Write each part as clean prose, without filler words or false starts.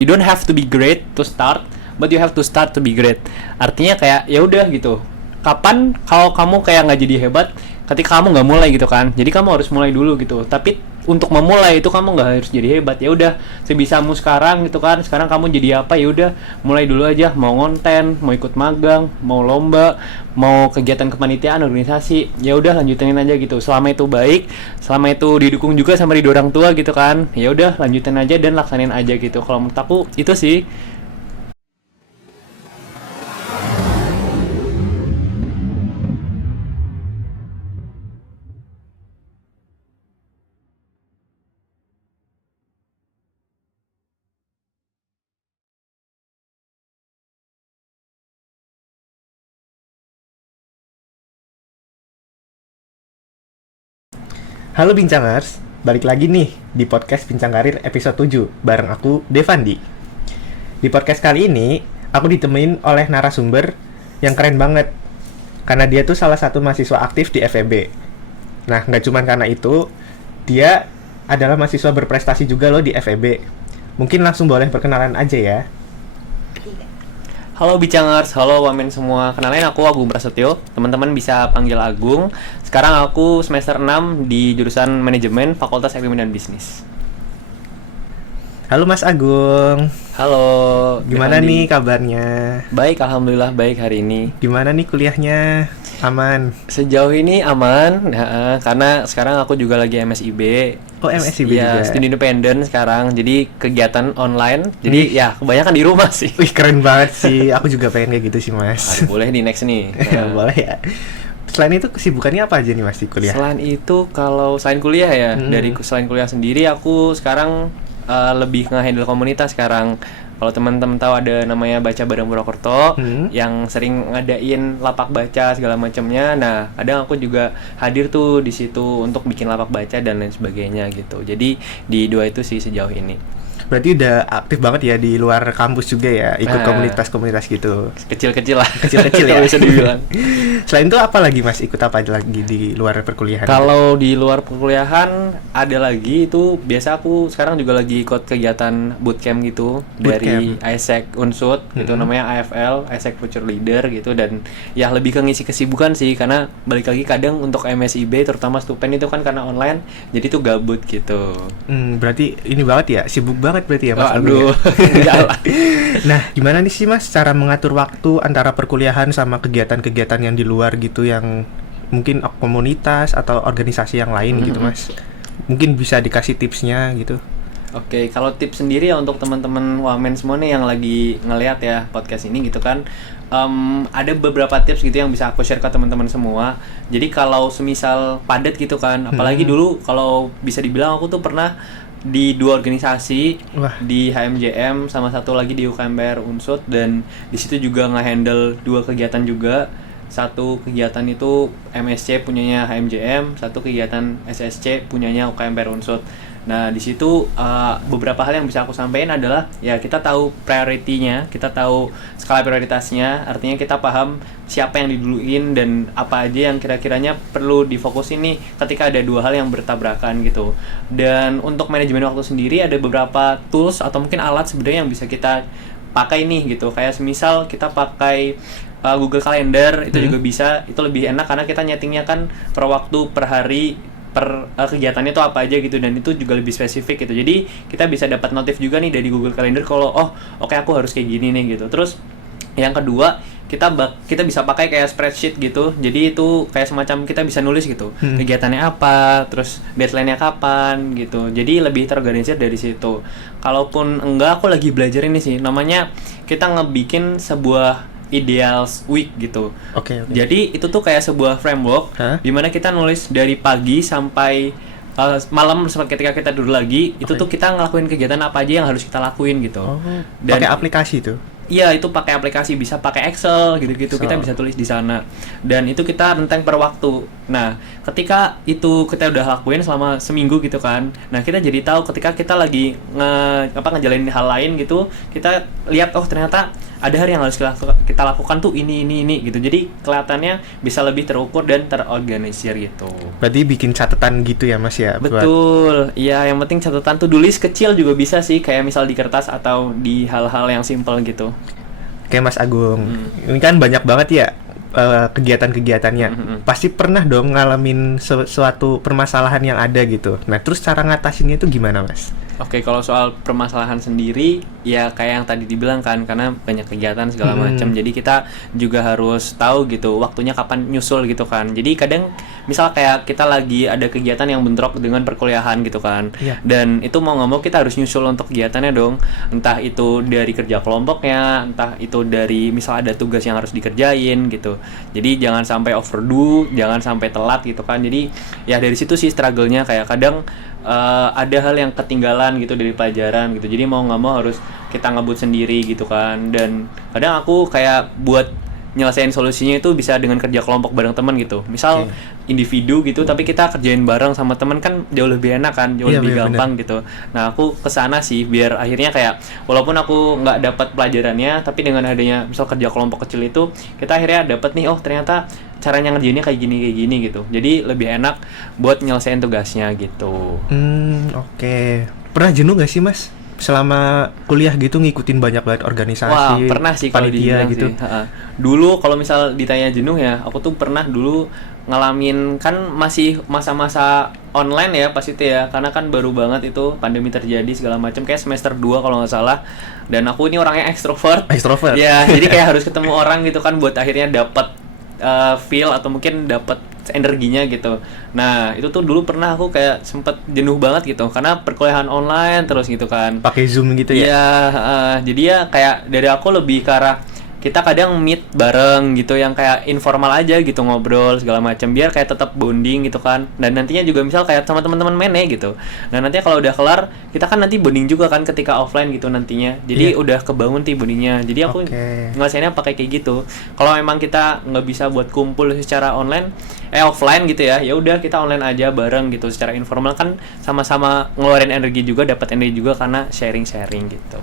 You don't have to be great to start, but you have to start to be great. Artinya kayak ya udah gitu. Kapan kalau kamu kayak nggak jadi hebat, ketika kamu nggak mulai gitu kan. Jadi kamu harus mulai dulu gitu. Tapi untuk memulai itu kamu nggak harus jadi hebat. Ya udah sebisamu sekarang gitu kan. Sekarang kamu jadi apa, ya udah mulai dulu aja. Mau ngonten, mau ikut magang, mau lomba, mau kegiatan kepanitiaan, organisasi, ya udah lanjutin aja gitu. Selama itu baik, selama itu didukung juga sama ridho orang tua gitu kan, ya udah lanjutin aja dan laksanin aja gitu. Kalau menurut aku itu sih. Halo Bincangers, balik lagi nih di podcast Bincang Karir episode 7 bareng aku, Devandi. Di podcast kali ini, aku ditemenin oleh narasumber yang keren banget. Karena dia tuh salah satu mahasiswa aktif di FEB. Nah, nggak cuma karena itu, dia adalah mahasiswa berprestasi juga loh di FEB. Mungkin langsung boleh perkenalan aja ya. Halo Bicangers, halo Wamen semua. Kenalin aku Agung Prasetyo. Teman-teman bisa panggil Agung. Sekarang aku semester 6 di jurusan Manajemen Fakultas Ekonomi dan Bisnis. Halo Mas Agung, Halo. gimana Devandi. nih kabarnya? Baik, alhamdulillah baik hari ini. Gimana nih kuliahnya? Aman? Sejauh ini aman, karena sekarang aku juga lagi MSIB. Oh, MSIB Ya, juga. studi independen sekarang. Jadi kegiatan online. Jadi ya kebanyakan di rumah sih. Wih, keren banget sih. Aku juga pengen kayak gitu sih, Mas. Aduh, boleh di next nih. Ya, boleh ya. Selain itu kesibukannya apa aja nih Mas di kuliah? Selain itu, kalau selain kuliah ya, selain kuliah sendiri, aku sekarang lebih nge-handle komunitas sekarang. Kalau teman-teman tahu ada namanya Baca Bareng Purwokerto yang sering ngadain lapak baca segala macamnya. Nah, kadang aku juga hadir tuh di situ untuk bikin lapak baca dan lain sebagainya gitu. Jadi di dua itu sih sejauh ini. Berarti udah aktif banget ya di luar kampus juga ya, ikut Nah. komunitas-komunitas gitu. Kecil-kecil lah. Kecil-kecil ya. Kalau bisa dibilang. Selain itu apa lagi Mas, ikut apa aja lagi di luar perkuliahan? Kalau di luar perkuliahan ada lagi itu biasa aku sekarang juga lagi ikut kegiatan bootcamp gitu dari ISEC Unsud gitu, namanya AFL, ISEC Future Leader gitu. Dan ya lebih ke ngisi kesibukan sih, karena balik lagi kadang untuk MSIB terutama Stupen itu kan karena online jadi tuh gabut gitu. Berarti ini banget ya, sibuk banget berarti ya Mas Agung Aduh, ya? enggak lah. Nah, gimana nih sih Mas cara mengatur waktu antara perkuliahan sama kegiatan-kegiatan yang di luar gitu, yang mungkin komunitas atau organisasi yang lain gitu Mas? Mungkin bisa dikasih tipsnya gitu. Oke, kalau tips sendiri ya untuk teman-teman Wamen semua nih yang lagi ngelihat ya podcast ini gitu kan, ada beberapa tips gitu yang bisa aku share ke teman-teman semua. Jadi kalau semisal padat gitu kan, apalagi dulu kalau bisa dibilang aku tuh pernah di dua organisasi. Wah. Di HMJM sama satu lagi di UKMBR Unsud, dan di situ juga nge-handle dua kegiatan juga. Satu kegiatan itu MSC punyanya HMJM, satu kegiatan SSC punyanya UKMBR Unsud. Nah, di situ beberapa hal yang bisa aku sampaikan adalah ya kita tahu prioritinya, kita tahu skala prioritasnya, artinya kita paham siapa yang diduluin dan apa aja yang kira-kiranya perlu difokusin nih ketika ada dua hal yang bertabrakan gitu. Dan untuk manajemen waktu sendiri ada beberapa tools atau mungkin alat sebenarnya yang bisa kita pakai nih gitu. Kayak semisal kita pakai Google Calendar itu juga bisa, itu lebih enak karena kita nyetingnya kan per waktu, per hari, per kegiatannya itu apa aja gitu, dan itu juga lebih spesifik gitu. Jadi kita bisa dapat notif juga nih dari Google Calendar kalau oke, aku harus kayak gini nih gitu. Terus yang kedua, kita bisa pakai kayak spreadsheet gitu. Jadi itu kayak semacam kita bisa nulis gitu. Kegiatannya apa, terus deadline-nya kapan gitu. Jadi lebih terorganisir dari situ. Kalaupun enggak, aku lagi belajar ini sih. Namanya kita ngebikin sebuah ideals week gitu. Oke. Jadi itu tuh kayak sebuah framework di mana kita nulis dari pagi sampai malam, ketika kita duduk lagi itu tuh kita ngelakuin kegiatan apa aja yang harus kita lakuin gitu. Dan pakai aplikasi tuh. Iya, itu pakai aplikasi, bisa pakai Excel gitu-gitu. Kita bisa tulis di sana. Dan itu kita renteng per waktu. Nah, ketika itu kita udah lakuin selama seminggu gitu kan. Nah, kita jadi tahu ketika kita lagi ngejalanin hal lain gitu, kita lihat ternyata ada hal yang harus kita lakukan tuh ini gitu. Jadi kelihatannya bisa lebih terukur dan terorganisir gitu. Berarti bikin catatan gitu ya Mas ya? Betul, iya yang penting catatan to do list kecil juga bisa sih, kayak misal di kertas atau di hal-hal yang simpel gitu. Kayak Mas Agung, ini kan banyak banget ya kegiatan-kegiatannya. Pasti pernah dong ngalamin suatu permasalahan yang ada gitu. Nah terus cara ngatasinnya itu gimana Mas? Oke, kalau soal permasalahan sendiri, ya kayak yang tadi dibilang kan, karena banyak kegiatan segala macam. Jadi kita juga harus tahu gitu, waktunya kapan nyusul gitu kan. Jadi kadang misal kayak kita lagi ada kegiatan yang bentrok dengan perkuliahan gitu kan. Dan itu mau nggak mau kita harus nyusul untuk kegiatannya dong. Entah itu dari kerja kelompoknya, entah itu dari misal ada tugas yang harus dikerjain gitu. Jadi jangan sampai overdo, jangan sampai telat gitu kan. Jadi ya dari situ sih struggle-nya, kayak kadang ada hal yang ketinggalan gitu dari pelajaran gitu, jadi mau nggak mau harus kita ngebut sendiri gitu kan. Dan kadang aku kayak buat nyelesain solusinya itu bisa dengan kerja kelompok bareng teman gitu, misal individu gitu tapi kita kerjain bareng sama teman kan jauh lebih enak kan, jauh lebih gampang gitu. Nah aku kesana sih biar akhirnya kayak walaupun aku nggak dapat pelajarannya, tapi dengan adanya misal kerja kelompok kecil itu kita akhirnya dapat nih, oh ternyata caranya ngerjainnya kayak gini gitu. Jadi lebih enak buat nyelesain tugasnya gitu. Oke. Pernah jenuh gak sih Mas? Selama kuliah gitu ngikutin banyak banget organisasi. Wah, pernah sih kalau dibilang gitu. sih. Dulu kalau misal ditanya jenuh ya, aku tuh pernah dulu ngalamin, kan masih masa-masa online ya pas itu ya. Karena kan baru banget itu pandemi terjadi segala macam, kayak semester 2 kalau nggak salah. Dan aku ini orangnya ekstrovert. Ya, jadi kayak harus ketemu orang gitu kan buat akhirnya dapat feel atau mungkin dapat energinya gitu. Nah itu tuh dulu pernah aku kayak sempet jenuh banget gitu karena perkuliahan online terus gitu kan. Pakai Zoom gitu ya? Iya, jadi ya kayak dari aku lebih ke arah kita kadang meet bareng gitu yang kayak informal aja gitu, ngobrol segala macam biar kayak tetap bonding gitu kan. Dan nantinya juga misal kayak sama teman-teman mene gitu. Nah nantinya kalau udah kelar kita kan nanti bonding juga kan ketika offline gitu nantinya. Jadi udah kebangun tuh bondingnya. Jadi aku ngerasainnya pakai kayak gitu. Kalau memang kita nggak bisa buat kumpul secara online, offline gitu ya udah kita online aja bareng gitu secara informal kan, sama-sama ngeluarin energi juga, dapat energi juga karena sharing-sharing gitu.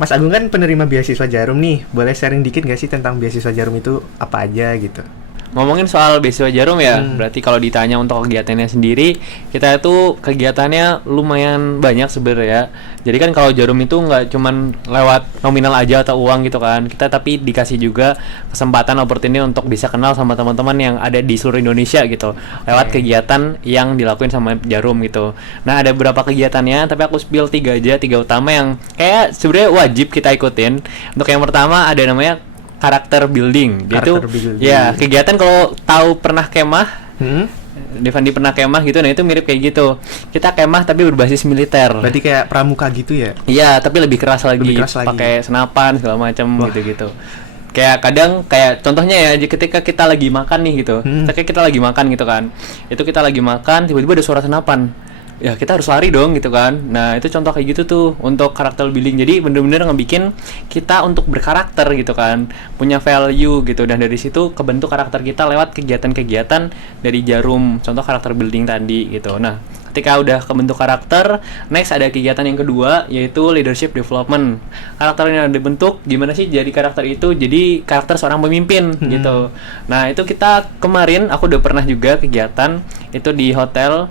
Mas Agung kan penerima beasiswa Jarum nih, boleh sharing dikit gak sih tentang beasiswa Jarum itu apa aja gitu? Ngomongin soal beasiswa Jarum ya, berarti kalau ditanya untuk kegiatannya sendiri, kita itu kegiatannya lumayan banyak sebenarnya. Jadi kan kalau Jarum itu nggak cuman lewat nominal aja atau uang gitu kan, kita tapi dikasih juga kesempatan opportunity untuk bisa kenal sama teman-teman yang ada di seluruh Indonesia gitu, lewat kegiatan yang dilakuin sama Jarum gitu. Nah ada beberapa kegiatannya, tapi aku spill 3 utama yang kayak sebenarnya wajib kita ikutin. Untuk yang pertama ada namanya karakter building. Ya kegiatan kalau tahu pernah kemah, Devandi pernah kemah gitu, nah itu mirip kayak gitu. Kita kemah tapi berbasis militer. Berarti kayak pramuka gitu ya? Iya, tapi lebih keras lagi. Pakai senapan segala macam gitu. Kayak kadang kayak contohnya ya ketika kita lagi makan nih gitu. Ketika kita lagi makan gitu kan. Itu kita lagi makan tiba-tiba ada suara senapan. Ya kita harus lari dong gitu kan. Nah itu contoh kayak gitu tuh untuk karakter building. Jadi bener-bener ngebikin kita untuk berkarakter gitu kan, punya value gitu. Dan dari situ kebentuk karakter kita lewat kegiatan-kegiatan dari Jarum, contoh karakter building tadi gitu. Nah ketika udah kebentuk karakter, next ada kegiatan yang kedua yaitu leadership development. Karakter yang dibentuk gimana sih jadi karakter itu? Jadi karakter seorang pemimpin gitu. Nah itu kita kemarin aku udah pernah juga kegiatan itu di hotel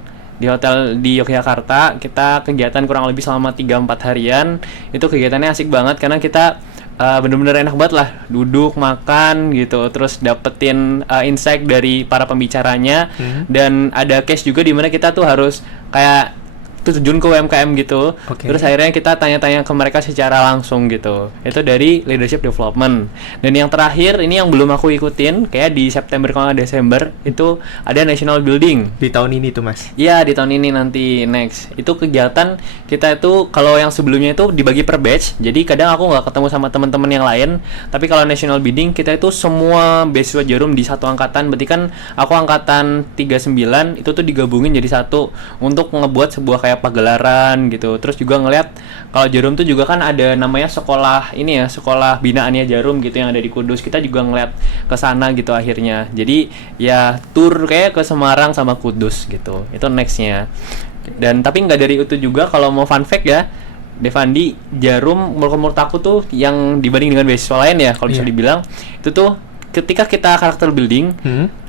di Yogyakarta. Kita kegiatan kurang lebih selama 3-4 harian. Itu kegiatannya asik banget karena kita bener-bener enak banget lah, duduk makan gitu, terus dapetin insight dari para pembicaranya. Dan ada case juga di mana kita tuh harus kayak terjun ke UMKM gitu. Terus akhirnya kita tanya-tanya ke mereka secara langsung gitu. Itu dari leadership development. Dan yang terakhir ini yang belum aku ikutin, kayak di September kalau nggak Desember itu ada national building. Di tahun ini tuh Mas? Iya di tahun ini nanti next. Itu kegiatan kita itu kalau yang sebelumnya itu dibagi per batch. Jadi kadang aku nggak ketemu sama teman-teman yang lain. Tapi kalau national building kita itu semua beasiswa Jarum di satu angkatan. Berarti kan aku angkatan 39 itu tuh digabungin jadi satu untuk ngebuat sebuah kayak pagelaran gitu. Terus juga ngeliat kalau Jarum tuh juga kan ada namanya sekolah ini ya, sekolah binaannya Jarum gitu yang ada di Kudus. Kita juga ngeliat ke sana gitu akhirnya. Jadi ya tour kayak ke Semarang sama Kudus gitu. Itu nextnya. Dan tapi nggak dari itu juga, kalau mau fun fact ya, Devandi, Jarum menurut aku tuh yang dibanding dengan beasiswa lain ya kalau bisa Iya. dibilang itu tuh ketika kita karakter building,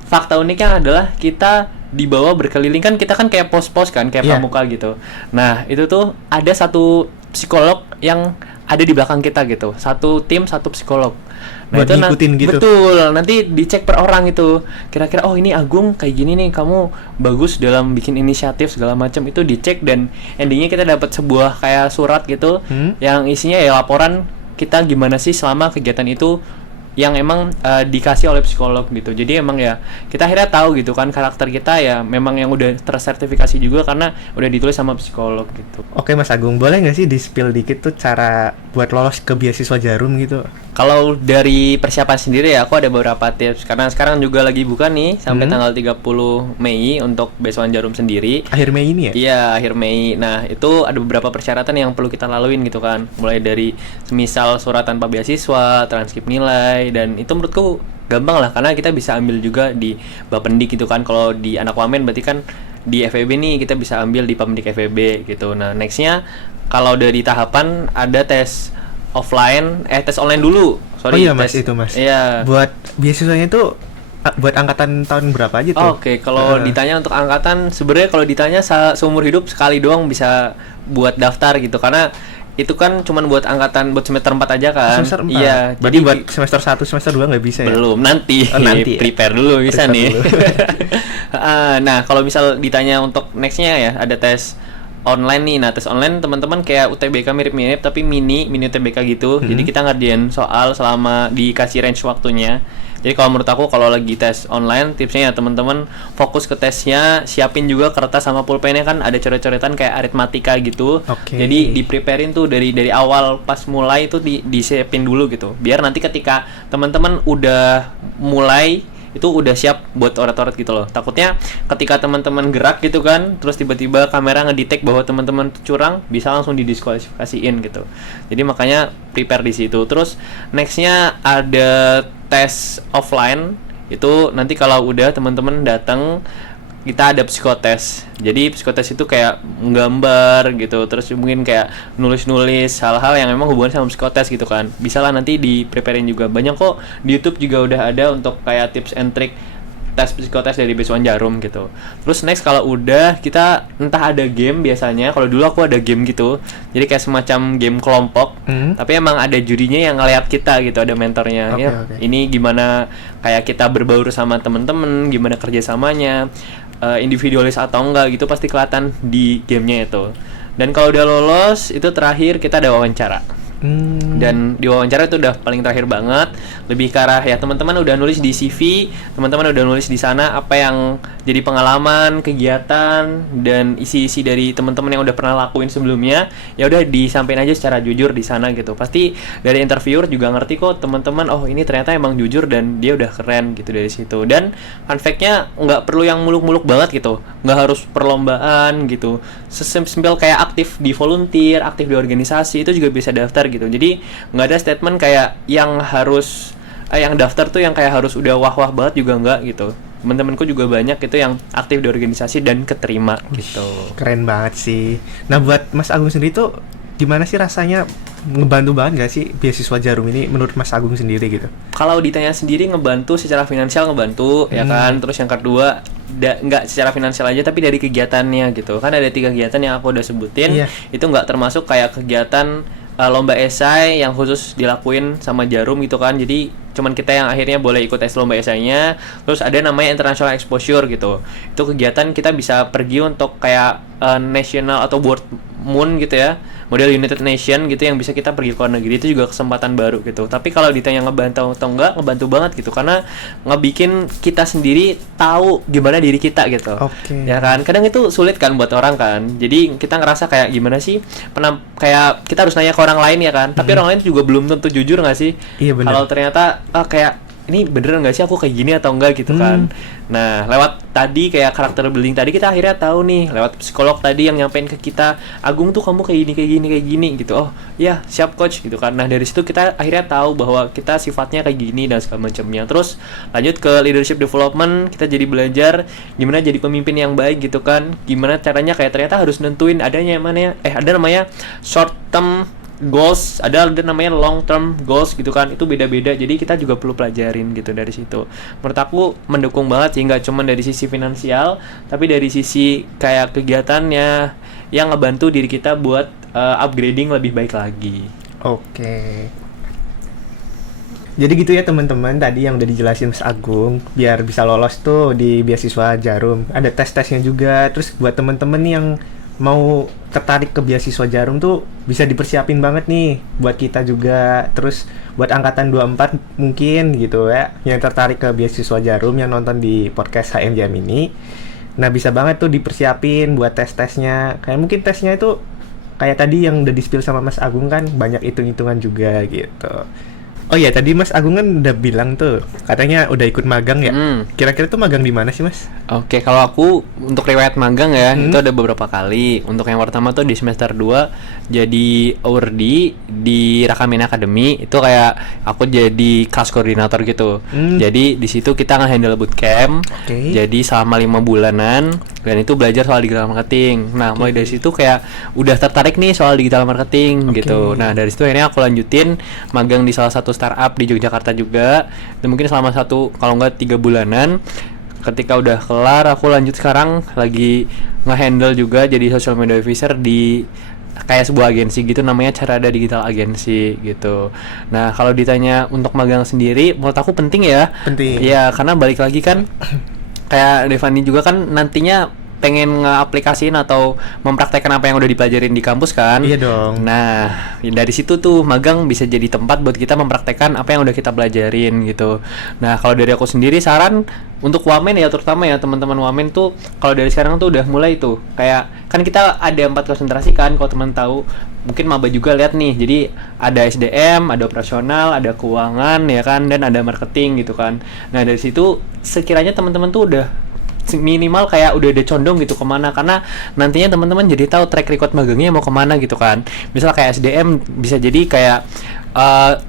fakta uniknya adalah kita dibawa berkeliling kan, kita kan kayak pos-pos kan, kayak Iya. pramuka gitu. Nah itu tuh ada satu psikolog yang ada di belakang kita gitu, satu tim satu psikolog. Buat ngikutin gitu. Betul, nanti dicek per orang itu. Kira-kira oh ini Agung kayak gini nih, kamu bagus dalam bikin inisiatif segala macam, itu dicek dan endingnya kita dapat sebuah kayak surat gitu yang isinya ya laporan kita gimana sih selama kegiatan itu yang emang dikasih oleh psikolog gitu. Jadi emang ya kita akhirnya tahu gitu kan karakter kita ya memang yang udah tersertifikasi juga karena udah ditulis sama psikolog gitu. Oke Mas Agung, boleh nggak sih di-spill dikit tuh cara buat lolos ke beasiswa Jarum gitu? Kalau dari persiapan sendiri ya aku ada beberapa tips karena sekarang juga lagi buka nih sampai tanggal 30 Mei untuk beasiswa Jarum sendiri. Akhir Mei ini ya? Iya, akhir Mei. Nah, itu ada beberapa persyaratan yang perlu kita laluin gitu kan. Mulai dari semisal surat tanpa beasiswa, transkrip nilai, dan itu menurutku gampang lah karena kita bisa ambil juga di Bapendik gitu kan. Kalau di anak wamen berarti kan di FEB nih kita bisa ambil di Bapendik FEB gitu. Nah, nextnya kalau dari tahapan ada tes offline, tes online dulu. Oh iya Mas, itu Mas. Iya. Buat beasiswanya itu buat angkatan tahun berapa aja tuh? Oke, kalau ditanya untuk angkatan, sebenarnya kalau ditanya seumur hidup sekali doang bisa buat daftar gitu karena itu kan cuman buat angkatan buat semester 4 aja kan. Semester 4? Iya, Berarti buat semester 1, semester 2 nggak bisa ya? belum, nanti. Oh, nanti ya? Prepare dulu bisa Prepare nih. dulu. Nah, kalau misal ditanya untuk nextnya ya ada tes online nih. Nah, tes online teman-teman kayak UTBK mirip-mirip tapi mini UTBK gitu. Jadi kita ngerjain soal selama dikasih range waktunya. Jadi kalau menurut aku kalau lagi tes online tipsnya ya teman-teman fokus ke tesnya, siapin juga kertas sama pulpennya kan ada coret-coretan kayak aritmatika gitu. Oke. Jadi di-preparein tuh dari awal pas mulai itu disiapin dulu gitu. Biar nanti ketika teman-teman udah mulai itu udah siap buat oret-oret gitu loh. Takutnya ketika teman-teman gerak gitu kan, terus tiba-tiba kamera ngedetect bahwa teman-teman curang, bisa langsung didiskualifikasiin gitu. Jadi makanya prepare di situ. Terus nextnya ada tes offline. Itu nanti kalau udah teman-teman datang kita ada psikotes. Jadi psikotes itu kayak nggambar gitu, terus mungkin kayak nulis-nulis hal-hal yang memang hubungan sama psikotes gitu kan. Bisa lah nanti di-preparein juga. Banyak kok di YouTube juga udah ada untuk kayak tips and trick tes psikotes dari beasiswa Jarum gitu. Terus next kalau udah kita entah ada game biasanya. Kalau dulu aku ada game gitu. Jadi kayak semacam game kelompok. Tapi emang ada jurinya yang ngeliat kita gitu, ada mentornya. Oke, Ya, oke. ini gimana kayak kita berbaur sama temen-temen, gimana kerjasamanya, individualis atau enggak gitu pasti kelihatan di gamenya itu. Dan kalau udah lolos itu terakhir kita ada wawancara. Dan di wawancara itu udah paling terakhir banget, lebih ke arah ya teman-teman udah nulis di CV, teman-teman udah nulis di sana apa yang jadi pengalaman, kegiatan dan isi-isi dari teman-teman yang udah pernah lakuin sebelumnya, ya udah disampaikan aja secara jujur di sana gitu. Pasti dari interviewer juga ngerti kok teman-teman, oh ini ternyata emang jujur dan dia udah keren gitu dari situ. Dan fun fact-nya nggak perlu yang muluk-muluk banget gitu, nggak harus perlombaan gitu. Sesimpel kayak aktif di volunteer, aktif di organisasi itu juga bisa daftar gitu. Jadi nggak ada statement kayak yang harus yang daftar tuh yang kayak harus udah wah-wah banget juga nggak gitu. Teman-temanku juga banyak itu yang aktif di organisasi dan keterima gitu. Keren banget sih. Nah buat Mas Agung sendiri tuh gimana sih rasanya, ngebantu banget gak sih beasiswa Jarum ini menurut Mas Agung sendiri gitu? Kalau ditanya sendiri ngebantu secara finansial ngebantu ya kan. Terus yang kedua nggak secara finansial aja tapi dari kegiatannya gitu. Kan ada 3 kegiatan yang aku udah sebutin. Iya. Itu nggak termasuk kayak kegiatan lomba esai yang khusus dilakuin sama Jarum gitu kan. Jadi cuman kita yang akhirnya boleh ikut tes lomba esainya. Terus ada namanya international exposure gitu. Itu kegiatan kita bisa pergi untuk kayak national atau world moon gitu ya, model United Nation gitu yang bisa kita pergi ke luar negeri. Itu juga kesempatan baru gitu. Tapi kalau ditanya ngebantu atau enggak, ngebantu banget gitu karena ngebikin kita sendiri tahu gimana diri kita gitu. Oke. Ya kan, kadang itu sulit kan buat orang kan. Jadi kita ngerasa kayak gimana sih, kayak kita harus nanya ke orang lain ya kan. Tapi orang lain juga belum tentu jujur nggak sih? Iya, benar. Kalau ternyata kayak ini beneran nggak sih aku kayak gini atau enggak gitu kan. Nah lewat tadi kayak karakter building tadi kita akhirnya tahu nih lewat psikolog tadi yang nyampein ke kita, Agung tuh kamu kayak gini gitu. Oh ya siap coach gitu kan. Nah dari situ kita akhirnya tahu bahwa kita sifatnya kayak gini dan segala macamnya. Terus lanjut ke leadership development, kita jadi belajar gimana jadi pemimpin yang baik gitu kan. Gimana caranya kayak ternyata harus nentuin adanya mana ada namanya short term goals, ada namanya long term goals gitu kan. Itu beda-beda, jadi kita juga perlu pelajarin gitu dari situ. Menurut aku mendukung banget sih, nggak cuma dari sisi finansial tapi dari sisi kayak kegiatannya yang ngebantu diri kita buat upgrading lebih baik lagi. Oke. Jadi gitu ya teman-teman, tadi yang udah dijelasin Mas Agung, biar bisa lolos tuh di beasiswa Jarum. Ada tes-tesnya juga. Terus buat teman-teman yang mau tertarik ke beasiswa Jarum tuh bisa dipersiapin banget nih buat kita juga. Terus buat angkatan 24 mungkin gitu ya yang tertarik ke beasiswa Jarum yang nonton di podcast HMJM ini. Nah bisa banget tuh dipersiapin buat tes-tesnya. Kayak mungkin tesnya itu kayak tadi yang udah di-spill sama Mas Agung kan banyak hitung-hitungan juga gitu. Oh iya, tadi Mas Agung kan udah bilang tuh katanya udah ikut magang ya. Kira-kira tuh magang di mana sih, Mas? Oke, kalau aku untuk riwayat magang ya, itu ada beberapa kali. Untuk yang pertama tuh di semester 2 jadi awardee di Rakamin Academy. Itu kayak aku jadi kelas koordinator gitu. Jadi di situ kita nge-handle bootcamp. Jadi selama 5 bulanan dan itu belajar soal digital marketing. Nah, mulai dari situ kayak udah tertarik nih soal digital marketing gitu. Nah, dari situ akhirnya aku lanjutin magang di salah satu startup di Yogyakarta juga. Dan mungkin selama kalau nggak 3 bulanan. Ketika udah kelar, aku lanjut sekarang lagi nge-handle juga jadi social media officer di kayak sebuah agensi gitu, namanya Carada Digital Agency gitu. Nah, kalau ditanya untuk magang sendiri, menurut aku penting ya. Penting. Iya, karena balik lagi kan kayak Devani juga kan nantinya pengen nge-aplikasiin atau mempraktekkan apa yang udah dipelajarin di kampus kan. Iya dong. Nah, dari situ tuh magang bisa jadi tempat buat kita mempraktekkan apa yang udah kita pelajarin gitu. Nah, kalau dari aku sendiri saran untuk Wamen ya, terutama ya teman-teman Wamen tuh kalau dari sekarang tuh udah mulai tuh kayak kan kita ada 4 konsentrasi kan, kalau teman tahu mungkin maba juga lihat nih. Jadi ada SDM, ada operasional, ada keuangan ya kan, dan ada marketing gitu kan. Nah, dari situ sekiranya teman-teman tuh udah minimal kayak udah ada condong gitu kemana, karena nantinya teman-teman jadi tahu track record magangnya mau kemana gitu kan. Misal kayak SDM bisa jadi kayak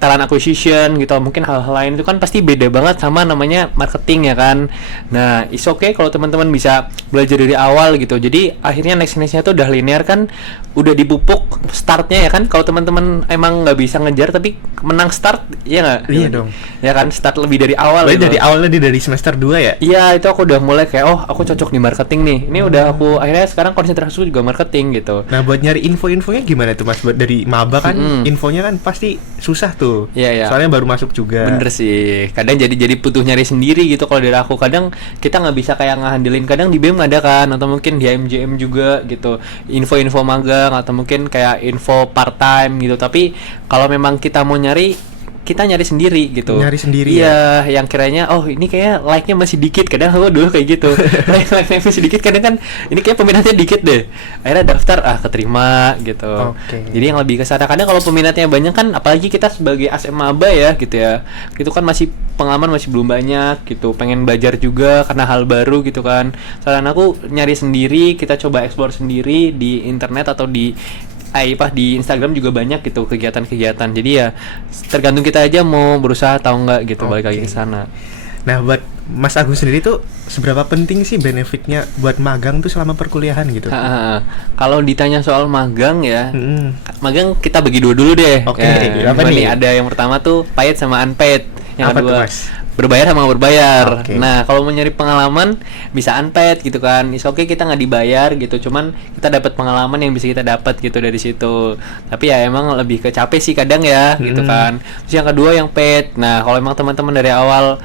talent acquisition gitu, mungkin hal-hal lain itu kan pasti beda banget sama namanya marketing ya kan. Nah, it's okay kalau teman-teman bisa belajar dari awal gitu. Jadi akhirnya next-nya tuh udah linear kan, udah dipupuk startnya ya kan. Kalau teman-teman emang nggak bisa ngejar tapi menang start, ya nggak? Iya dong. Ya kan, start lebih dari awal. Gitu. Dari awalnya dari semester 2 ya? Iya, itu aku udah mulai kayak oh aku cocok di marketing nih. Ini udah aku akhirnya sekarang konsentrasi juga marketing gitu. Nah, buat nyari info-infonya gimana tuh Mas? Buat dari maba kan infonya kan pasti susah tuh. Iya. Soalnya baru masuk juga. Bener sih. Kadang jadi butuh nyari sendiri gitu kalau dari aku. Kadang kita nggak bisa kayak ngehandelin. Kadang di BEM ada kan, atau mungkin di HMJM juga gitu. Info-info magang atau mungkin kayak info part time gitu. Tapi kalau memang kita mau nyari, kita nyari sendiri gitu. Nyari sendiri ya. Yang kiranya oh ini kayak like-nya masih dikit. Kadang aku dulu kayak gitu. like-nya masih dikit, kadang kan ini kayak peminatnya dikit deh. Akhirnya daftar keterima gitu. Jadi yang lebih ke sana. Kadang kalau peminatnya banyak kan, apalagi kita sebagai ASM maba ya gitu ya. Itu kan masih pengalaman masih belum banyak gitu. Pengen belajar juga karena hal baru gitu kan. Saran aku nyari sendiri, kita coba explore sendiri di internet atau di Instagram juga banyak gitu kegiatan-kegiatan. Jadi ya tergantung kita aja mau berusaha atau enggak gitu. Balik lagi ke sana. Nah, buat Mas Agung sendiri tuh seberapa penting sih benefitnya buat magang tuh selama perkuliahan gitu? Kalau ditanya soal magang ya, magang kita bagi dua dulu deh. Apa nih? Ada yang pertama tuh paid sama unpaid. Yang apa kedua tuh, Mas? berbayar sama nggak berbayar. Nah, kalau mau nyari pengalaman bisa unpaid gitu kan. Oke, kita nggak dibayar gitu, cuman kita dapat pengalaman yang bisa kita dapat gitu dari situ. Tapi ya emang lebih ke capek sih kadang ya gitu kan. Terus yang kedua yang paid. Nah, kalau emang teman-teman dari awal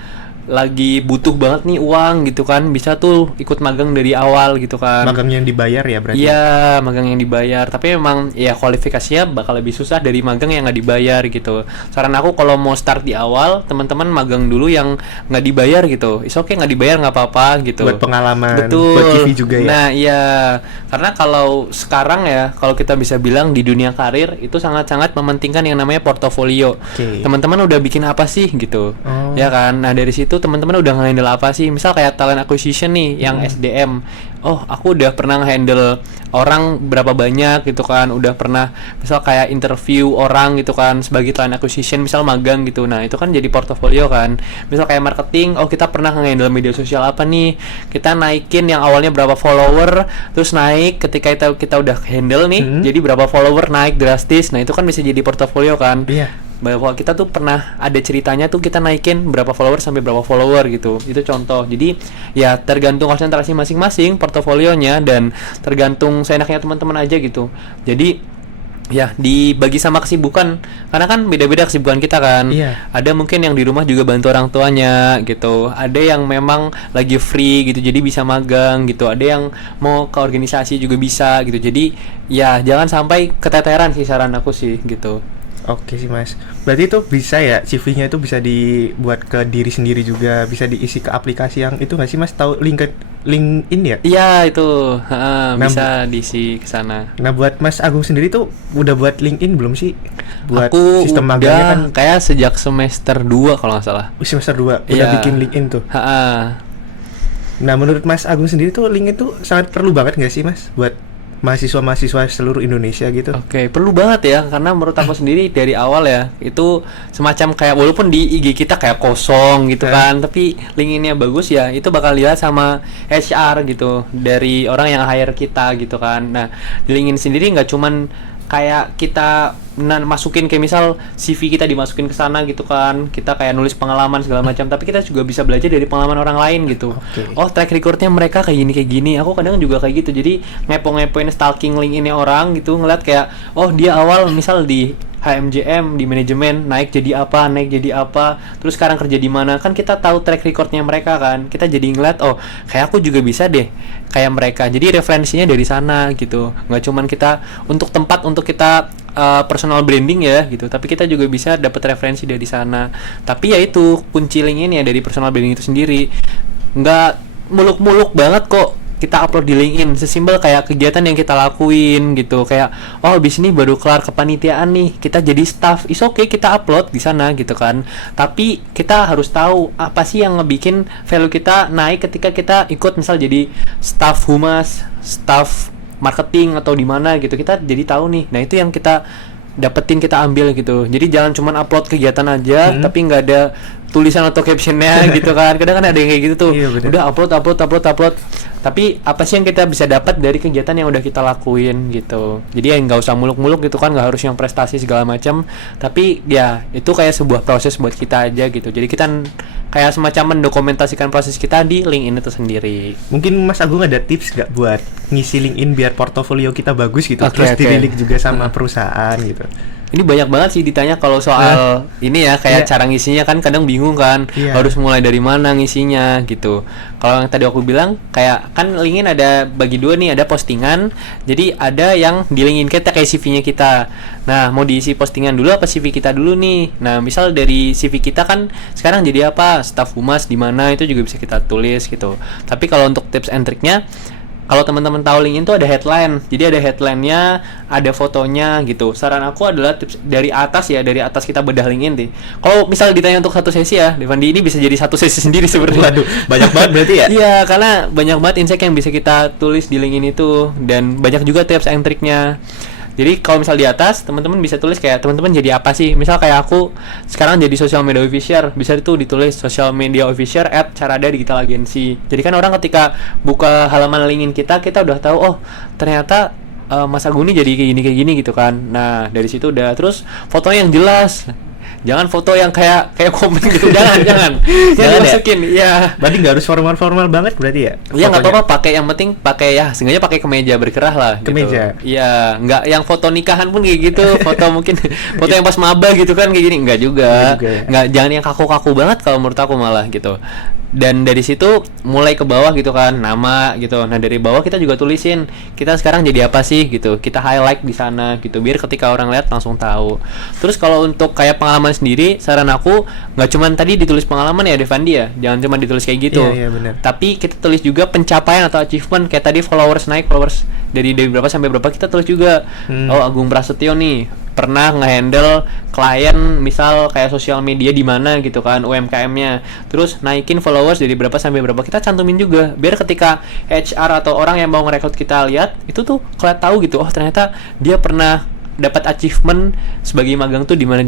lagi butuh banget nih uang gitu kan, bisa tuh ikut magang dari awal gitu kan. Magang yang dibayar ya berarti? Iya, magang yang dibayar. Tapi memang ya kualifikasinya bakal lebih susah dari magang yang nggak dibayar gitu. Saran aku kalau mau start di awal, teman-teman magang dulu yang nggak dibayar gitu. Is okay, nggak dibayar nggak apa-apa gitu. Buat pengalaman, betul. buat CV juga ya? Nah iya, karena kalau sekarang ya, kalau kita bisa bilang di dunia karir itu sangat-sangat mementingkan yang namanya portofolio. Teman-teman udah bikin apa sih gitu, ya kan? Nah dari situ teman-teman udah nge-handle apa sih? Misal kayak talent acquisition nih, yang SDM. Oh, aku udah pernah handle orang berapa banyak gitu kan, udah pernah misal kayak interview orang gitu kan sebagai talent acquisition, misal magang gitu. Nah itu kan jadi portofolio kan. Misal kayak marketing, oh kita pernah handle media sosial apa nih, kita naikin yang awalnya berapa follower, terus naik ketika kita udah handle nih, jadi berapa follower naik drastis. Nah itu kan bisa jadi portofolio kan. Bahwa kita tuh pernah ada ceritanya tuh kita naikin berapa follower sampai berapa follower gitu. Itu contoh. Jadi ya tergantung konsentrasi masing-masing portofolionya, dan tergantung seenaknya teman-teman aja gitu. Jadi ya dibagi sama kesibukan, karena kan beda-beda kesibukan kita kan. Ada mungkin yang di rumah juga bantu orang tuanya gitu, ada yang memang lagi free gitu jadi bisa magang gitu, ada yang mau ke organisasi juga bisa gitu. Jadi ya jangan sampai keteteran sih, saran aku sih gitu. Oke sih Mas, berarti itu bisa ya, CV-nya itu bisa dibuat ke diri sendiri juga, bisa diisi ke aplikasi yang itu nggak sih Mas? Tahu LinkedIn ya? Iya itu, bisa diisi ke sana. Nah buat Mas Agung sendiri tuh udah buat LinkedIn belum sih? Buat aku sistem magangnya kan kayak sejak semester 2 kalau nggak salah. Semester 2 udah bikin LinkedIn tuh. Nah menurut Mas Agung sendiri tuh LinkedIn tuh sangat perlu banget nggak sih Mas buat mahasiswa-mahasiswa seluruh Indonesia gitu? Oke, perlu banget ya, karena menurut aku sendiri dari awal ya itu semacam kayak walaupun di IG kita kayak kosong gitu kan, tapi LinkedIn-nya bagus ya, itu bakal lihat sama HR gitu dari orang yang hire kita gitu kan. Nah di LinkedIn sendiri nggak cuman kayak kita masukin kayak misal CV kita dimasukin ke sana gitu kan, kita kayak nulis pengalaman segala macam, tapi kita juga bisa belajar dari pengalaman orang lain gitu. Oh track recordnya mereka kayak gini. Aku kadang juga kayak gitu, jadi ngepoin stalking LinkedIn-nya orang gitu, ngeliat kayak oh dia awal misal di HMJM di manajemen naik jadi apa, terus sekarang kerja di mana, kan kita tahu track recordnya mereka kan, kita jadi ngeliat oh kayak aku juga bisa deh kayak mereka, jadi referensinya dari sana gitu. Nggak cuman kita untuk tempat untuk kita personal branding ya gitu, tapi kita juga bisa dapat referensi dari sana. Tapi ya itu kunci LinkedIn ya dari personal branding itu sendiri, nggak muluk-muluk banget kok kita upload di LinkedIn, sesimpel kayak kegiatan yang kita lakuin gitu, kayak oh abis ini baru kelar kepanitiaan nih, kita jadi staff, is okay kita upload di sana gitu kan. Tapi kita harus tahu apa sih yang ngebikin value kita naik ketika kita ikut misal jadi staff humas, staff marketing atau di mana gitu, kita jadi tahu nih. Nah itu yang kita dapetin, kita ambil gitu. Jadi jangan cuma upload kegiatan aja tapi nggak ada tulisan atau captionnya gitu kan. Kadang kan ada yang kayak gitu tuh, udah upload tapi apa sih yang kita bisa dapat dari kegiatan yang udah kita lakuin gitu. Jadi ya nggak usah muluk-muluk gitu kan, nggak harus yang prestasi segala macam, tapi ya itu kayak sebuah proses buat kita aja gitu. Jadi kita kayak semacam mendokumentasikan proses kita di LinkedIn itu sendiri. Mungkin Mas Agung ada tips nggak buat ngisi LinkedIn biar portofolio kita bagus gitu, terus dirilik juga sama perusahaan gitu? Ini banyak banget sih ditanya kalau soal ini ya, kayak cara ngisinya kan kadang bingung kan, harus mulai dari mana ngisinya gitu. Kalau yang tadi aku bilang kayak kan LinkedIn ada bagi dua nih, ada postingan, jadi ada yang di LinkedIn kita kayak CV-nya kita. Nah mau diisi postingan dulu apa CV kita dulu nih? Nah misal dari CV kita kan sekarang jadi apa, staff humas di mana, itu juga bisa kita tulis gitu. Tapi kalau untuk tips and triknya, kalau teman-teman tahu LinkedIn itu ada headline, jadi ada headline-nya, ada fotonya gitu. Saran aku adalah tips dari atas ya, dari atas kita bedah LinkedIn nih. Kalau misal ditanya untuk satu sesi ya, Devandi, ini bisa jadi satu sesi sendiri sebenarnya. Waduh, banyak banget berarti ya? Iya, karena banyak banget insight yang bisa kita tulis di LinkedIn itu, dan banyak juga tips and triknya. Jadi kalau misal di atas, teman-teman bisa tulis kayak teman-teman jadi apa sih? Misal kayak aku sekarang jadi social media officer, bisa itu ditulis social media officer @carada digital agency. Jadi kan orang ketika buka halaman LinkedIn kita udah tahu oh ternyata Mas Agung ini jadi kayak gini gitu kan. Nah dari situ udah, terus fotonya yang jelas. jangan foto yang kayak komen gitu, jangan dimasukin ya. Berarti nggak harus formal banget berarti ya? Ya nggak apa-apa, pakai, yang penting pakai ya, sengaja pakai kemeja berkerah lah. Kemeja. Gitu. Iya, nggak yang foto nikahan pun kayak gitu, foto mungkin foto yang pas maba gitu kan kayak gini, nggak juga. Ya. Nggak, jangan yang kaku-kaku banget kalau menurut aku malah gitu. Dan dari situ mulai ke bawah gitu kan, nama gitu. Nah dari bawah kita juga tulisin kita sekarang jadi apa sih gitu. Kita highlight di sana gitu, biar ketika orang lihat langsung tahu. Terus kalau untuk kayak pengalaman sendiri, saran aku nggak cuman tadi ditulis pengalaman ya Devandi ya, jangan cuma ditulis kayak gitu. Iya benar. Tapi kita tulis juga pencapaian atau achievement, kayak tadi followers dari berapa sampai berapa kita tulis juga. Oh Agung Prasetyo nih pernah ngehandle klien misal kayak sosial media di mana gitu kan, UMKM-nya, terus naikin followers dari berapa sampai berapa, kita cantumin juga biar ketika HR atau orang yang mau ngerekrut kita lihat itu tuh kelihatan tahu gitu, oh ternyata dia pernah dapat achievement sebagai magang tuh di mana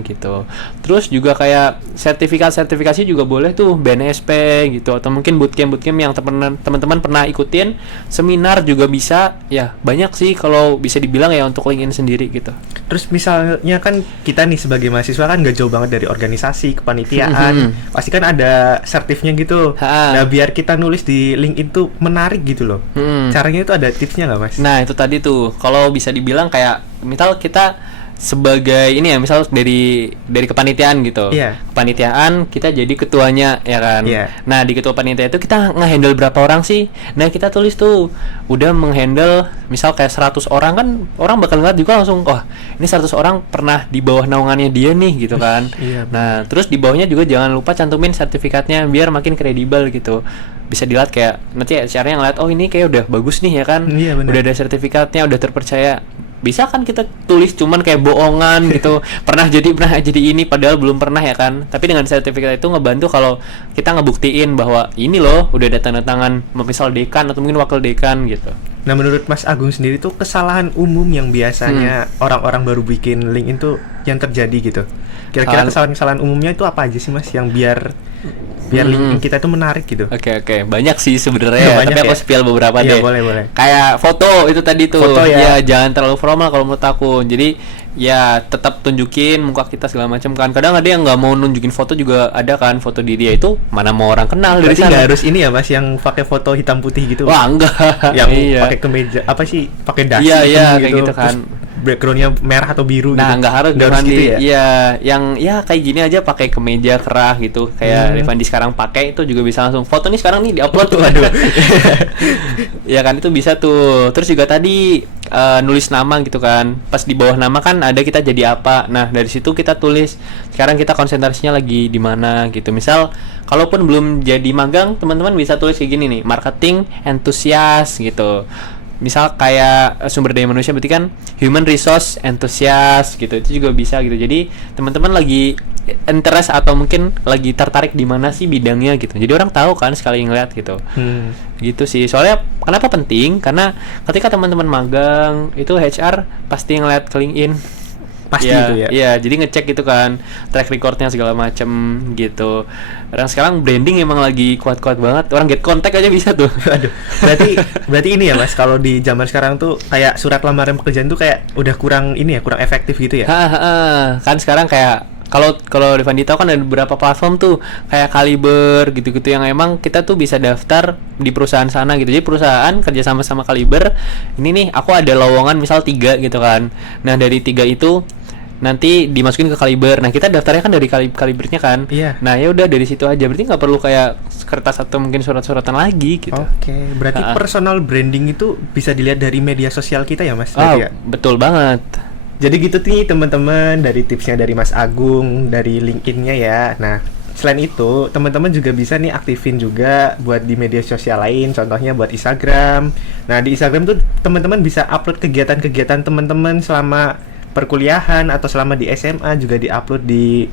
gitu. Terus juga kayak sertifikasi juga boleh tuh, BNSP gitu, atau mungkin bootcamp yang teman-teman pernah ikutin, seminar juga bisa ya, banyak sih kalau bisa dibilang ya untuk LinkedIn sendiri gitu. Terus misalnya kan kita nih sebagai mahasiswa kan gak jauh banget dari organisasi, kepanitiaan, pasti kan ada sertifnya gitu. Nah biar kita nulis di LinkedIn tuh menarik gitu loh. Caranya itu ada tipsnya nggak Mas? Nah itu tadi tuh, kalau bisa dibilang kayak misal kita sebagai ini ya, misal dari kepanitiaan gitu. Kepanitiaan kita jadi ketuanya ya kan. Nah di ketua panitia itu kita nge-handle berapa orang sih. Nah kita tulis tuh udah menghandle misal kayak 100 orang, kan orang bakal ngeliat juga langsung, wah ini 100 orang pernah di bawah naungannya dia nih gitu kan. Nah terus di bawahnya juga jangan lupa cantumin sertifikatnya biar makin kredibel gitu. Bisa dilihat kayak nanti HR-nya ngeliat, oh ini kayak udah bagus nih ya kan. Udah ada sertifikatnya, udah terpercaya. Bisa kan kita tulis cuman kayak bohongan gitu, pernah jadi ini padahal belum pernah ya kan. Tapi dengan sertifikat itu ngebantu kalau kita ngebuktiin bahwa ini loh udah ada tanda tangan misal dekan atau mungkin wakil dekan gitu. Nah menurut Mas Agung sendiri tuh kesalahan umum yang biasanya orang-orang baru bikin LinkedIn tuh yang terjadi gitu. Kira-kira kesalahan umumnya itu apa aja sih Mas, yang biar LinkedIn kita itu menarik gitu? Oke. Banyak sih sebenarnya, tapi aku spill beberapa deh. Boleh. Kayak foto itu tadi tuh. Foto ya jangan terlalu formal kalau menurut aku. Jadi ya tetap tunjukin muka kita segala macam kan. Kadang ada yang nggak mau nunjukin foto juga ada kan, foto di dia itu mana mau orang kenal dari sana. Nggak harus ini ya Mas, yang pakai foto hitam putih gitu. Wah enggak. Yang pakai kemeja apa sih? Pakai dasi hitam kayak gitu kan. Backgroundnya merah atau biru gitu. Nggak harus gitu ya. Iya, yang ya kayak gini aja pakai kemeja kerah gitu. Kayak Devandi sekarang pakai itu juga bisa langsung foto nih sekarang nih diupload tuh. Aduh. Ya kan itu bisa tuh. Terus juga tadi nulis nama gitu kan. Pas di bawah nama kan ada kita jadi apa. Nah, dari situ kita tulis sekarang kita konsentrasinya lagi di mana gitu. Misal kalaupun belum jadi magang, teman-teman bisa tulis kayak gini nih, marketing enthusiast gitu. Misal kayak sumber daya manusia berarti kan human resource enthusiast gitu, itu juga bisa gitu. Jadi teman-teman lagi interest atau mungkin lagi tertarik di mana sih bidangnya gitu, jadi orang tahu kan sekali ngeliat gitu. Gitu sih, soalnya kenapa penting, karena ketika teman-teman magang itu HR pasti ngeliat ke LinkedIn pasti itu ya. Iya, jadi ngecek gitu kan track recordnya segala macem gitu. Dan sekarang branding emang lagi kuat-kuat banget. Orang get contact aja bisa tuh. Aduh. Berarti ini ya Mas, kalau di zaman sekarang tuh kayak surat lamaran pekerjaan tuh kayak udah kurang efektif gitu ya. Kan sekarang kayak kalau Devandi tahu kan ada beberapa platform tuh kayak Kaliber gitu-gitu yang emang kita tuh bisa daftar di perusahaan sana gitu. Jadi perusahaan kerja sama Kaliber, ini nih aku ada lowongan misal 3 gitu kan. Nah dari 3 itu nanti dimasukin ke Kaliber. Nah kita daftarnya kan dari Kalibernya kan. Nah ya udah dari situ aja. Berarti nggak perlu kayak kertas atau mungkin surat-suratan lagi gitu. Oke. Berarti personal branding itu bisa dilihat dari media sosial kita ya Mas? Ya? Betul banget. Jadi gitu nih teman-teman, dari tipsnya dari Mas Agung, dari LinkedIn-nya ya. Nah selain itu teman-teman juga bisa nih aktifin juga buat di media sosial lain. Contohnya buat Instagram. Nah di Instagram tuh teman-teman bisa upload kegiatan-kegiatan teman-teman selama perkuliahan atau selama di SMA, juga di-upload di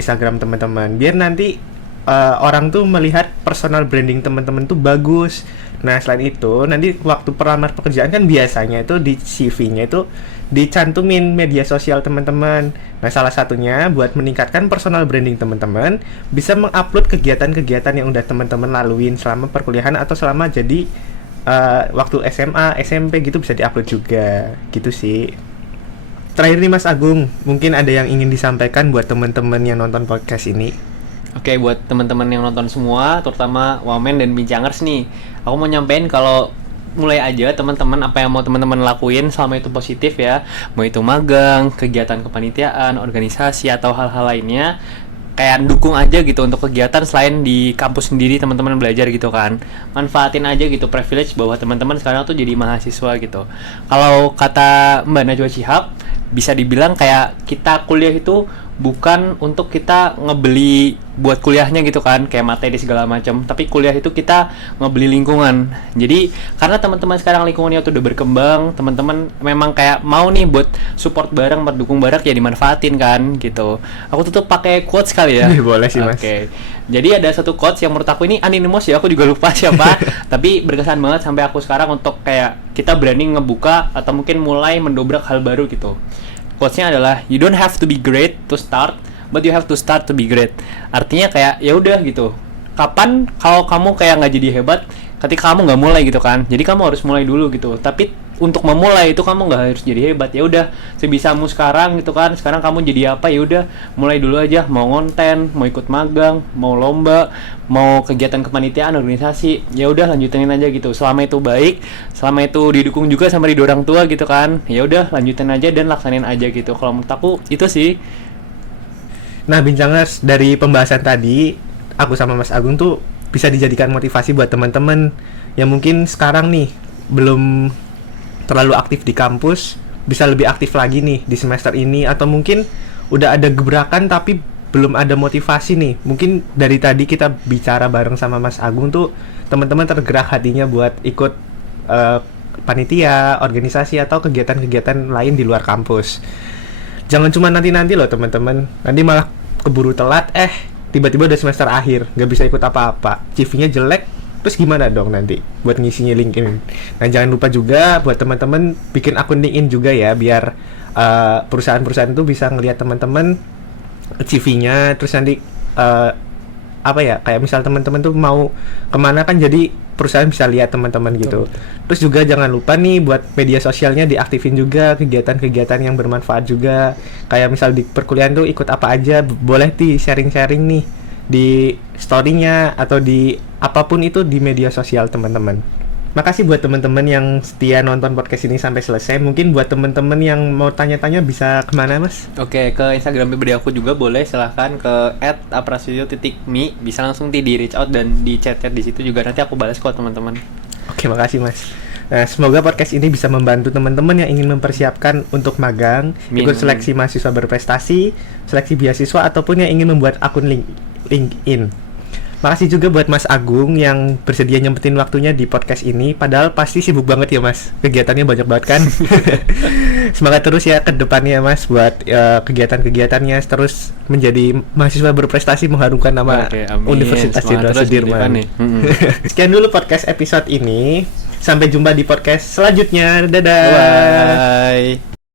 Instagram teman-teman. Biar nanti orang tuh melihat personal branding teman-teman tuh bagus. Nah, selain itu, nanti waktu pelamar pekerjaan kan biasanya itu di CV-nya itu dicantumin media sosial teman-teman. Nah, salah satunya buat meningkatkan personal branding teman-teman, bisa mengupload kegiatan-kegiatan yang udah teman-teman laluin selama perkuliahan atau selama jadi waktu SMA, SMP gitu bisa diupload juga. Gitu sih. terakhir nih Mas Agung, mungkin ada yang ingin disampaikan buat teman-teman yang nonton podcast ini. Oke, buat teman-teman yang nonton semua, terutama Wamen dan Bincangers nih, aku mau nyampein kalau mulai aja teman-teman apa yang mau teman-teman lakuin selama itu positif ya, mau itu magang, kegiatan kepanitiaan, organisasi atau hal-hal lainnya, kayak dukung aja gitu untuk kegiatan selain di kampus sendiri teman-teman belajar gitu kan. Manfaatin aja gitu privilege bahwa teman-teman sekarang tuh jadi mahasiswa gitu. Kalau kata Mbak Najwa Shihab, bisa dibilang kayak kita kuliah itu bukan untuk kita ngebeli buat kuliahnya gitu kan, kayak materi segala macam, tapi kuliah itu kita ngebeli lingkungan. Jadi karena teman-teman sekarang lingkungannya tuh udah berkembang, teman-teman memang kayak mau nih buat support bareng, mendukung bareng, ya dimanfaatin kan gitu. Aku tuh pakai quotes kali ya. Boleh sih Mas. Oke. Jadi ada satu quotes yang menurut aku ini anonymous ya, aku juga lupa siapa, tapi berkesan banget sampai aku sekarang untuk kayak kita berani ngebuka atau mungkin mulai mendobrak hal baru gitu. Quotes-nya adalah, you don't have to be great to start, but you have to start to be great. Artinya kayak ya udah gitu. Kapan kalau kamu kayak nggak jadi hebat, ketika kamu nggak mulai gitu kan. Jadi kamu harus mulai dulu gitu. Tapi untuk memulai itu kamu nggak harus jadi hebat. Ya udah sebisamu sekarang gitu kan. Sekarang kamu jadi apa, ya udah mulai dulu aja. Mau ngonten, mau ikut magang, mau lomba, mau kegiatan kepanitiaan, organisasi, ya udah lanjutin aja gitu. Selama itu baik, selama itu didukung juga sama ridho orang tua gitu kan, ya udah lanjutin aja dan laksanin aja gitu. Kalau menurut aku itu sih. Nah, Bincangers, dari pembahasan tadi, aku sama Mas Agung tuh bisa dijadikan motivasi buat teman-teman yang mungkin sekarang nih belum terlalu aktif di kampus, bisa lebih aktif lagi nih di semester ini, atau mungkin udah ada gebrakan tapi belum ada motivasi nih. Mungkin dari tadi kita bicara bareng sama Mas Agung tuh teman-teman tergerak hatinya buat ikut panitia, organisasi atau kegiatan-kegiatan lain di luar kampus. Jangan cuma nanti-nanti loh teman-teman, nanti malah keburu telat, tiba-tiba udah semester akhir, nggak bisa ikut apa-apa, CV-nya jelek, terus gimana dong nanti buat ngisinya LinkedIn. Nah, jangan lupa juga buat teman-teman bikin akun LinkedIn juga ya, biar perusahaan-perusahaan itu bisa ngelihat teman-teman CV-nya, terus nanti kayak misal teman-teman tuh mau kemana kan, jadi perusahaan bisa lihat teman-teman gitu. Terus juga jangan lupa nih buat media sosialnya diaktifin juga, kegiatan-kegiatan yang bermanfaat juga. Kayak misal di perkuliahan tuh ikut apa aja, boleh sharing-sharing nih di story-nya atau di apapun itu di media sosial teman-teman. Makasih buat teman-teman yang setia nonton podcast ini sampai selesai. Mungkin buat teman-teman yang mau tanya-tanya bisa kemana Mas? Oke, ke Instagram pribadi aku juga boleh, silahkan ke @aprasio.me, bisa langsung di reach out dan di chat di situ juga, nanti aku balas kok teman-teman. Oke, makasih Mas. Nah, semoga podcast ini bisa membantu teman-teman yang ingin mempersiapkan untuk magang, ikut seleksi mahasiswa berprestasi, seleksi beasiswa, ataupun yang ingin membuat akun LinkedIn. Makasih juga buat Mas Agung yang bersedia nyempetin waktunya di podcast ini. Padahal pasti sibuk banget ya Mas, kegiatannya banyak banget kan. Semangat terus ya ke depannya Mas, buat kegiatan-kegiatannya, terus menjadi mahasiswa berprestasi mengharumkan nama Universitas Jenderal Sudirman. Sekian dulu podcast episode ini. Sampai jumpa di podcast selanjutnya. Dadah. Bye.